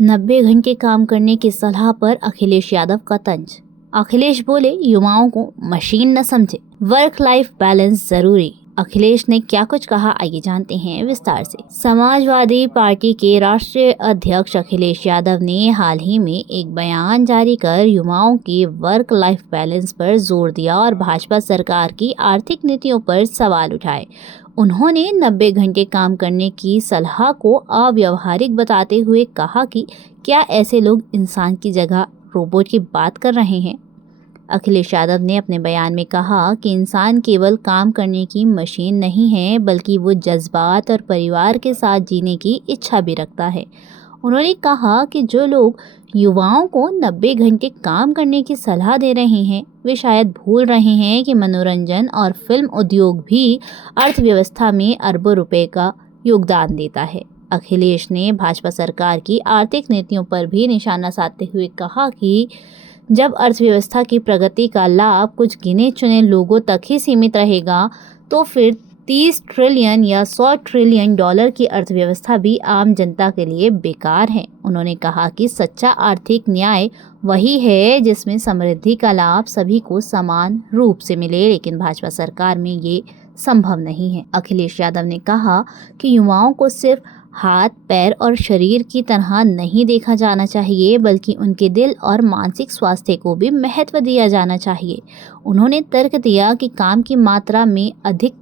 90 घंटे काम करने की सलाह पर अखिलेश यादव का तंज। अखिलेश बोले, युवाओं को मशीन न समझे, वर्क लाइफ बैलेंस जरूरी। अखिलेश ने क्या कुछ कहा, आइए जानते हैं विस्तार से। समाजवादी पार्टी के राष्ट्रीय अध्यक्ष अखिलेश यादव ने हाल ही में एक बयान जारी कर युवाओं के वर्क लाइफ बैलेंस पर जोर दिया और भाजपा सरकार की आर्थिक नीतियों पर सवाल उठाए। उन्होंने 90 घंटे काम करने की सलाह को अव्यावहारिक बताते हुए कहा कि क्या ऐसे लोग इंसान की जगह रोबोट की बात कर रहे हैं। अखिलेश यादव ने अपने बयान में कहा कि इंसान केवल काम करने की मशीन नहीं है, बल्कि वो जज्बात और परिवार के साथ जीने की इच्छा भी रखता है। उन्होंने कहा कि जो लोग युवाओं को 90 घंटे काम करने की सलाह दे रहे हैं, वे शायद भूल रहे हैं कि मनोरंजन और फिल्म उद्योग भी अर्थव्यवस्था में अरबों रुपए का योगदान देता है। अखिलेश ने भाजपा सरकार की आर्थिक नीतियों पर भी निशाना साधते हुए कहा कि जब अर्थव्यवस्था की प्रगति का लाभ कुछ गिने चुने लोगों तक ही सीमित रहेगा, तो फिर 30 ट्रिलियन या 100 ट्रिलियन डॉलर की अर्थव्यवस्था भी आम जनता के लिए बेकार है। उन्होंने कहा कि सच्चा आर्थिक न्याय वही है जिसमें समृद्धि का लाभ सभी को समान रूप से मिले, लेकिन भाजपा सरकार में ये संभव नहीं है। अखिलेश यादव ने कहा कि युवाओं को सिर्फ हाथ, पैर और शरीर की तरह नहीं देखा जाना चाहिए, बल्कि उनके दिल और मानसिक स्वास्थ्य को भी महत्व दिया जाना चाहिए। उन्होंने तर्क दिया कि काम की मात्रा में अधिक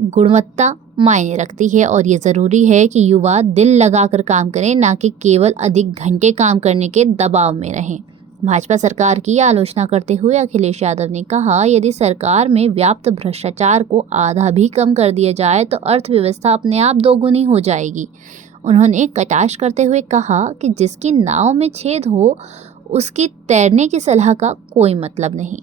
गुणवत्ता मायने रखती है और ये ज़रूरी है कि युवा दिल लगाकर काम करें, ना कि केवल अधिक घंटे काम करने के दबाव में रहें। भाजपा सरकार की आलोचना करते हुए अखिलेश यादव ने कहा, यदि सरकार में व्याप्त भ्रष्टाचार को आधा भी कम कर दिया जाए तो अर्थव्यवस्था अपने आप दोगुनी हो जाएगी। उन्होंने कटाक्ष करते हुए कहा कि जिसकी नाव में छेद हो उसकी तैरने की सलाह का कोई मतलब नहीं।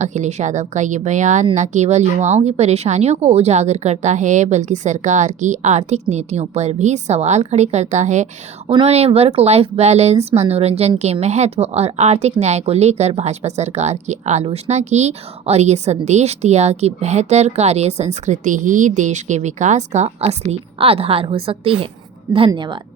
अखिलेश यादव का ये बयान न केवल युवाओं की परेशानियों को उजागर करता है, बल्कि सरकार की आर्थिक नीतियों पर भी सवाल खड़े करता है। उन्होंने वर्क लाइफ बैलेंस, मनोरंजन के महत्व और आर्थिक न्याय को लेकर भाजपा सरकार की आलोचना की और ये संदेश दिया कि बेहतर कार्य संस्कृति ही देश के विकास का असली आधार हो सकती है। धन्यवाद।